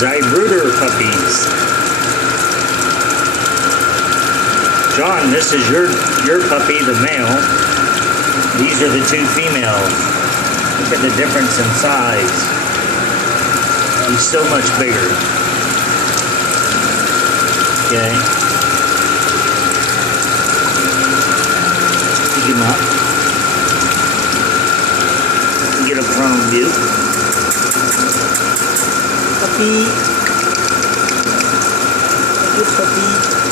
Zwei Bruder puppies. John, this is your puppy, the male. These are the two females. Look at the difference in size. He's so much bigger. Okay. Pick him up. Get a prone view. Puppy. Good puppy.